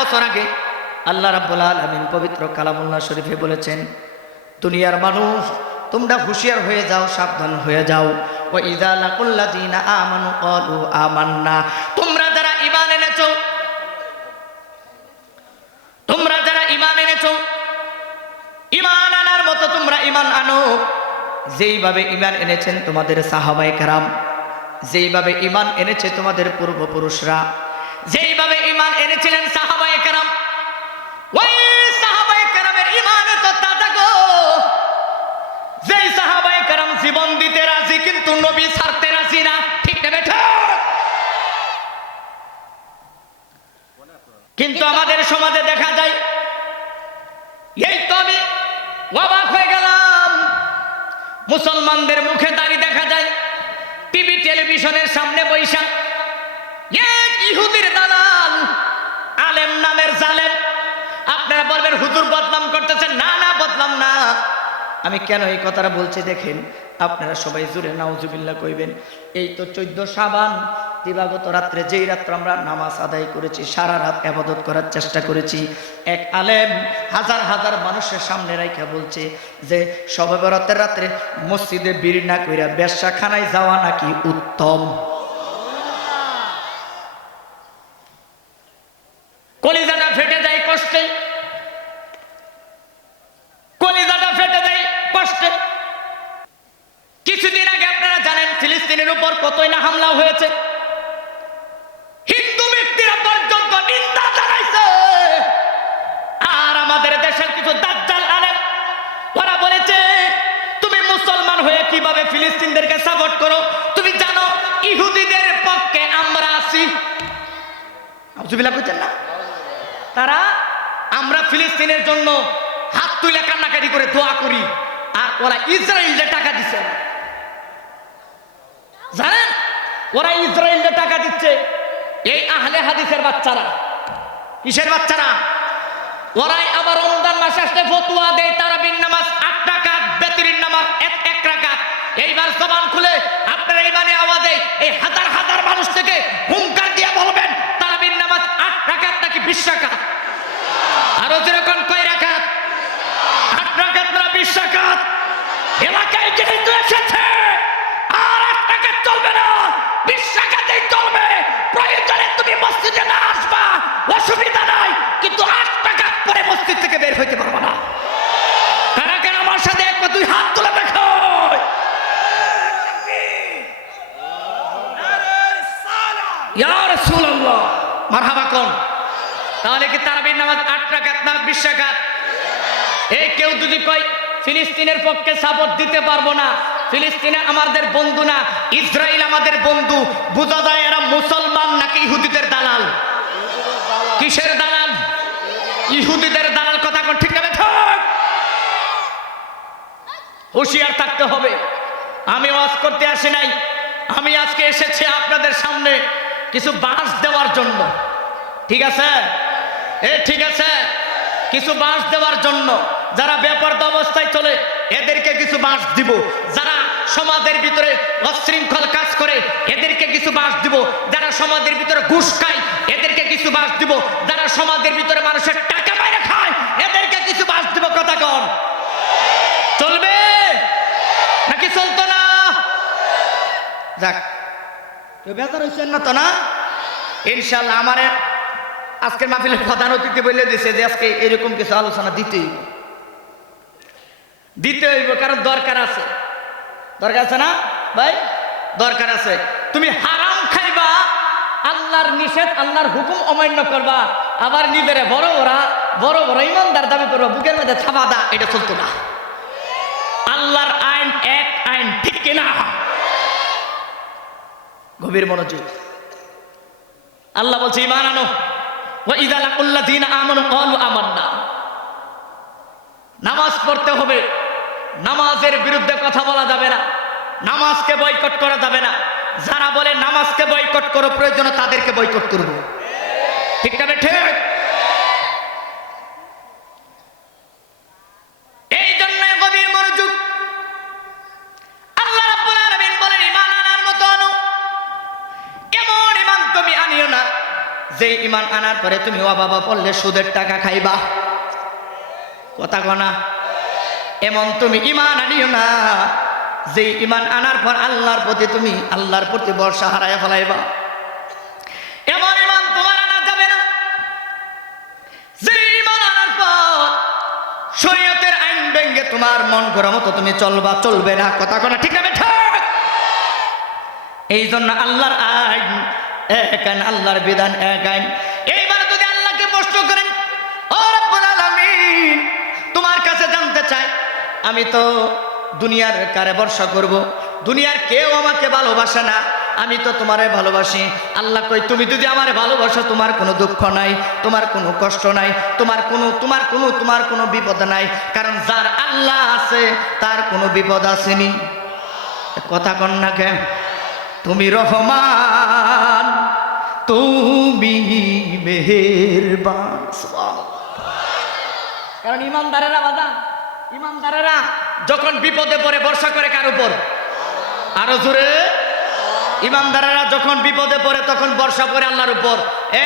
বছর আগে আল্লাহ রাব্বুল আলামিন পবিত্র কালামুল্লাহ শরীফে বলেছেন, দুনিয়ার মানুষ, তোমরা হুঁশিয়ার হয়ে যাও, সাবধান হয়ে যাও। ও ইদা লাকুল্লাযিনা আমানু ক্বালু আমান্না। তোমরা যারা ঈমান এনেছো, তোমরা যারা ঈমান এনেছো, ঈমান আনার মতো তোমরা ঈমান আনো। যেইভাবে ঈমান এনেছেন তোমাদের সাহাবায়ে কেরাম, যেইভাবে ঈমান এনেছে তোমাদের পূর্বপুরুষরা যেইভাবে ঈমান এনেছিলেন সাহাবায়ে কেরাম? ওই সাহাবায়ে কেরামের ঈমানে তো তাজা গো। যেই সাহাবায়ে কেরাম জীবন দিতে রাজি, কিন্তু নবী ছাড়তে রাজি না। ঠিক না বেঠা? কিন্তু আমাদের সমাজে দেখা যায়, এই তো আমি অবাক হয়ে গেলাম। মুসলমানদের মুখে দাঁড়িয়ে দেখা যায়, টিভি, টেলিভিশনের সামনে বৈশাখ। এক ইহুদির দালাল বলবেন হুজুর বদনাম করতেছেন? না না, বদনাম না। আমি কেন এই কথাটা বলছি দেখেন, আপনারা সবাই জুড়ে নাউজুবিল্লাহ কইবেন, এই তো চোদ্দ সাবান দিবাগত রাত্রে যেই রাত্রে আমরা নামাজ আদায় করেছি, সারা রাত আবাদত করার চেষ্টা করেছি, এক আলেম হাজার হাজার মানুষের সামনে রাইখা বলছে যে, সবে বরাতের রাত্রে মসজিদে বিড়ি না কইরা ব্যবসাখানায় যাওয়া নাকি উত্তম কলিজাটা ফেটে যায় কষ্টে কলিজাটা ফেটে যায় কষ্টে কিছুদিন আগে আপনারা জানেন ফিলিস্তিনের উপর কতই না হামলা হয়েছে? হিন্দু ব্যক্তিরা পর্যন্ত নিন্দা জানাইছে। আর আমাদের দেশের কিছু দাজ্জাল আলেম, ওরা বলেছে, তুমি মুসলমান হয়ে কীভাবে ফিলিস্তিনদেরকে সাপোর্ট করো? তুমি জানো, ইহুদিদের পক্ষে আমরা আছি। আউজুবিল্লাহ কইতেন না। তারা, আমরা ফিলিস্তিনের জন্য হাত তুলে কান্নাকাটি করে দোয়া করি। আর ওরা ইসরায়েলকে টাকা দিচ্ছে জানেন? ওরা ইসরায়েলকে টাকা দিচ্ছে। এই আহলে হাদিসের বাচ্চারা। কিসের বাচ্চারা? ওরাই আবার রমজান মাস আসলে ফতুয়া দেয় তারা বিন নামাজ আট টাকা বেতরির নামাজ এক এক রাকাত। এইবার জবান খুলে আপনারা এইবারে আওয়াজে এই হাজার হাজার মানুষ থেকে হুঙ্কার দিয়ে বলবেন তারা বিন নামাজ আট রাকাত নাকি বিশ রাকাত? আরও যেরকম কয় রাকাত? আট রাকাত না বিশ রাকাত? এলাকায় যেহেতু এসেছে আর চলবে না বিশ টাকাতেই চলবে প্রয়োজনে তুমি মসজিদে না আসবা, অসুবিধা নাই, কিন্তু আট টাকা পরে মসজিদ থেকে বের হইতে পারব না। কারা কেন আমার সাথে একবার দুই হাত তুলে দেখো? ইয়া রাসূলুল্লাহ, মারহাবা কোন? তাহলে কি তারাবির নামাজ আট টাকাত না বিশ টাকাত এই কেউ যদি কয়, ফিলিস্তিনের পক্ষে সাপোর্ট দিতে পারব না ফিলিস্তিনে আমাদের বন্ধু না, ইসরায়েল আমাদের বন্ধু। বোঝা যায় এরা মুসলমান নাকি ইহুদিদের দালাল? কিসের দালাল? ইহুদিদের দালাল কথা কোন ঠিক আছে হুঁশিয়ার থাকতে হবে। আমি ওয়াজ করতে আসি নাই। আমি আজকে এসেছি আপনাদের সামনে কিছু বাঁশ দেওয়ার জন্য। ঠিক আছে? এ, ঠিক আছে? কিছু বাঁশ দেওয়ার জন্য। যারা বেপরদা অবস্থায় চলে, এদেরকে কিছু বাঁশ দিব। যারা সমাজের ভিতরে অশৃঙ্খল কাজ করে, এদেরকে কিছু বাস দিব। যারা সমাজের ভিতরে ঘুষ খায়, এদেরকে কিছু বাস দিব। যারা সমাজের ভিতরে মানুষের টাকা বাইরে খায়, এদেরকে কিছু বাস দিব। কথা কন। চলবে? নাকি চলতো না? যাক। বেজার হয়েছেন না তো না? ইনশাল্লাহ আমারে আজকের মাহফিলের প্রধান অতিথি বলে দিছে যে আজকে এরকম কিছু আলোচনা দিতেই দিতে হইব, কারণ দরকার আছে। দরকার আছে না? ভাই, দরকার আছে। তুমি হারাম খাইবা, আল্লাহর নিষেধ, আল্লাহর হুকুম অমান্য করবা। আবার নিজেরে বড় ওরা, বড় বড় ইমানদার দাবি করবা, বুকের মধ্যে থাবা দা এটা চলতো না। আল্লাহর আইন এক আইন, ঠিক কিনা গভীর মনোযোগ। আল্লাহ বলছে ইমান আনো। ওয়াইদা লাকুল্লাযীনা আমানু, ক্বালু আমান্না। নামাজ পড়তে হবে নামাজের বিরুদ্ধে কথা বলা যাবে না। নামাজকে বয়কট করা যাবে না। যারা বলে নামাজকে বয়কট করো, প্রয়োজন তাদেরকে বয়কট করব। ঠিক না ঠিক? এই যে ঈমান আনার পরে তুমি ও বাবা পড়লে সুদের টাকা খাইবা। কথা কনা এমন তুমি ইমান আনিও না, যে ইমান আনার পর আল্লাহর প্রতি তুমি আল্লাহর প্রতি বর্ষা হারায় ফেলাইবা। এমন ইমান তোমার আনা যাবে না। যে ইমান আনার পর শরীয়তের আইন ভেঙ্গে তোমার মন করা মতো তুমি চলবা, চলবে না, কথা কনা ঠিক না ঠিক এই জন্য আল্লাহর আইন এক আইন, আল্লাহর বিধান এক আইন। এইবার যদি আল্লাহকে প্রশ্ন করেন তোমার কাছে জানতে চাই আমি তো দুনিয়ার কারে ভরসা করব? দুনিয়ার কেউ আমাকে ভালোবাসে না। আমি তো তোমারে ভালোবাসি। আল্লাহ কই তুমি যদি আমারে ভালোবাসো, তোমার কোনো দুঃখ নাই, তোমার কোনো কষ্ট নাই, তোমার কোনো তোমার কোনো তোমার কোনো বিপদ নাই। কারণ যার আল্লাহ আছে, তার কোনো বিপদ আসেনি। কথা কন না কেন? তুমি রহমান, তুমি মেহেরবান। কারণ ইমানদারেরা বাদা। ইমানদারেরা যখন বিপদে পড়ে বর্ষা করে কার উপর? আরও জোরে। ইমানদারেরা যখন বিপদে পড়ে, তখন বর্ষা পড়ে আল্লাহর উপর।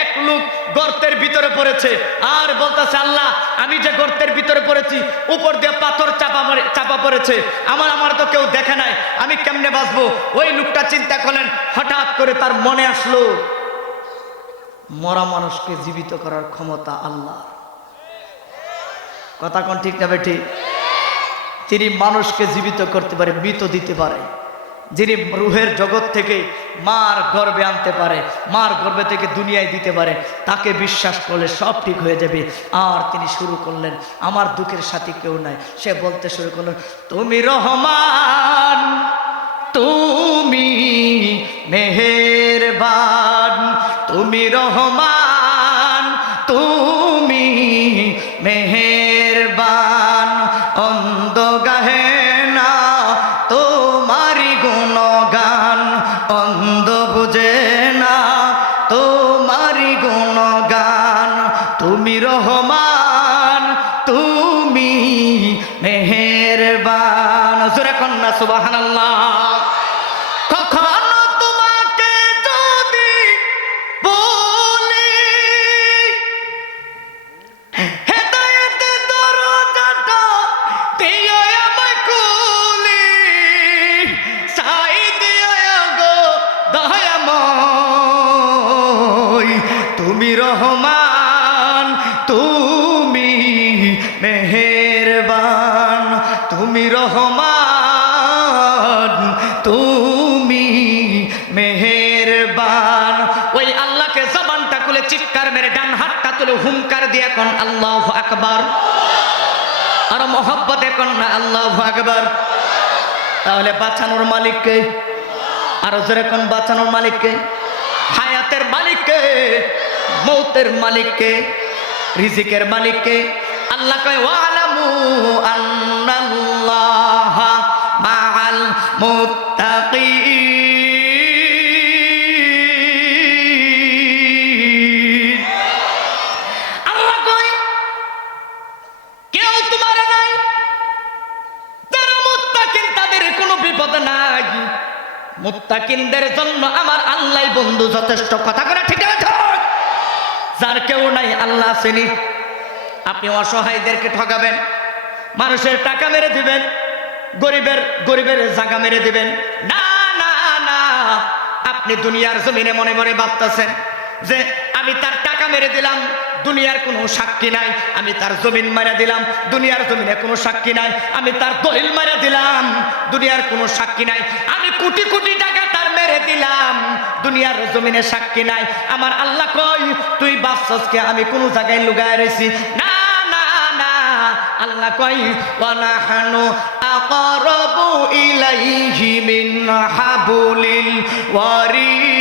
এক লোক গর্তের ভিতরে পড়েছে, আর বলতেছে, আল্লাহ, আমি যে গর্তের ভিতরে পড়েছি, উপর দিয়ে পাথর চাপা পড়ে চাপা পড়েছে। আমার আমার তো কেউ দেখে নাই, আমি কেমনে বাঁচবো? ওই লোকটা চিন্তা করলেন, হঠাৎ করে তার মনে আসলো, মরা মানুষকে জীবিত করার ক্ষমতা আল্লাহ কথা কোন ঠিক না ঠিক? তিনি মানুষকে জীবিত করতে পারে, মৃত দিতে পারে। যিনি রুহের জগৎ থেকে মার গর্বে আনতে পারে, মার গর্বে থেকে দুনিয়ায় দিতে পারে, তাকে বিশ্বাস করলে সব ঠিক হয়ে যাবে। আর তিনি শুরু করলেন, আমার দুঃখের সাথে কেউ নাই। সে বলতে শুরু করলেন তুমি রহমান, তুমি মেহেরবান, তুমি রহমান তুমি রহমান তুমি মেহেরবান। সুরে কন্যা সুবাহান কখনো তুমি মেহেরবান, তুমি রহমান, তুমি মেহেরবান। ওই আল্লাহকে জবানটা খুলে চিৎকার মেরে ডান হাতটা তুলে হুঙ্কার দিয়ে কোন, আল্লাহ আকবার। আর মোহব্বতে কোন না, আল্লাহ আকবার। তাহলে বাঁচানোর মালিককে আরও জোরে কোন, বাঁচানোর মালিককে হায়াতের মালিককে মৌতের মালিককে রিজিকের মালিককে আল্লাহ কয়, ওয়ালামু আন্নাল্লাহ মাআল মুত্তাকিন। আল্লাহ কয়, কেউ তোমার নাই। যারা মুত্তাকিন, তাদের কোনো বিপদ নাই। মুত্তাকিনদের জন্য আমার আল্লাহ বন্ধু যথেষ্ট। কথা করে ঠিক আছে? যার কেউ নাই, আল্লাহ চিনি। আপনি অসহায়দেরকে ঠকাবেন, মানুষের টাকা মেরে দিবেন, গরিবের গরিবের জায়গা মেরে দিবেন। না না না, আপনি দুনিয়ার জমিনে মনে মনে ভাবতেছেন যে আমি তার টাকা মেরে দিলাম, দুনিয়ার কোনো সাক্ষী নাই, আমি তার জমিন মারা দিলাম, দুনিয়ার জমিনে কোনো সাক্ষী নাই, আমি তার দলিল মারা দিলাম, দুনিয়ার কোনো সাক্ষী নাই। আমি কোটি কোটি টাকা দিলাম দুনিয়ার জমিনে সাক্ষী নাই। আমার আল্লাহ কই তুই বাচ্চাসকে আমি কোনো জায়গায় লুগায় রয়েছি না না না। আল্লাহ কই ওয়ানাহানু আকরাবু ইলাইহি মিন হাবুলিল ওয়ারিদ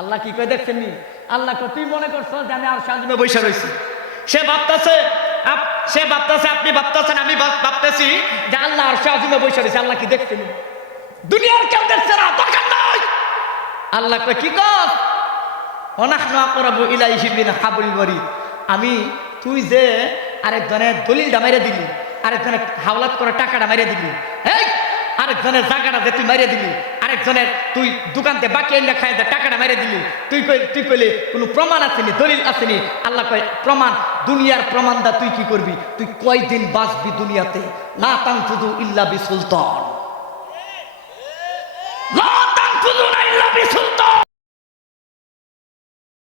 আল্লাহ কি কই দেখছেন নি? আল্লাহ কই তুই মনে করছ যে আমি আর সাজমে বৈশা রইছি? সে ভাবতাছে সে ভাবতেছে, আপনি ভাবতেছেন, আমি ভাব- ভাবতেছি যে আল্লাহ আর সাজমে বসে রয়েছে, আল্লাহ কি দেখছেন নি? দুনিয়ার কেউ দেখছে না, দরকার নাই। আল্লাহ কি কর অনাহনা করাবো ইলাইহি বিন হাবুল বরি আমি, তুই যে আরেকজনের দলিল মেরে দিলি, আরেকজনের হাওলাত করে টাকাটা মেরে দিলি। এই আরেকজনের জায়গাটা যে তুই মারিয়ে দিলি, আরেকজনের তুই দোকানতে বাকি এনে খাই টাকাটা মারিয়ে দিলি, তুই কই তুই কইলে কোনো প্রমাণ আসেনি, দলিল আসেনি। আল্লাহ কয়, প্রমাণ, দুনিয়ার প্রমাণ দা তুই কি করবি? তুই কয়দিন বাঁচবি দুনিয়াতে? না লা তাংফুদুনা ইল্লা বি সুলতান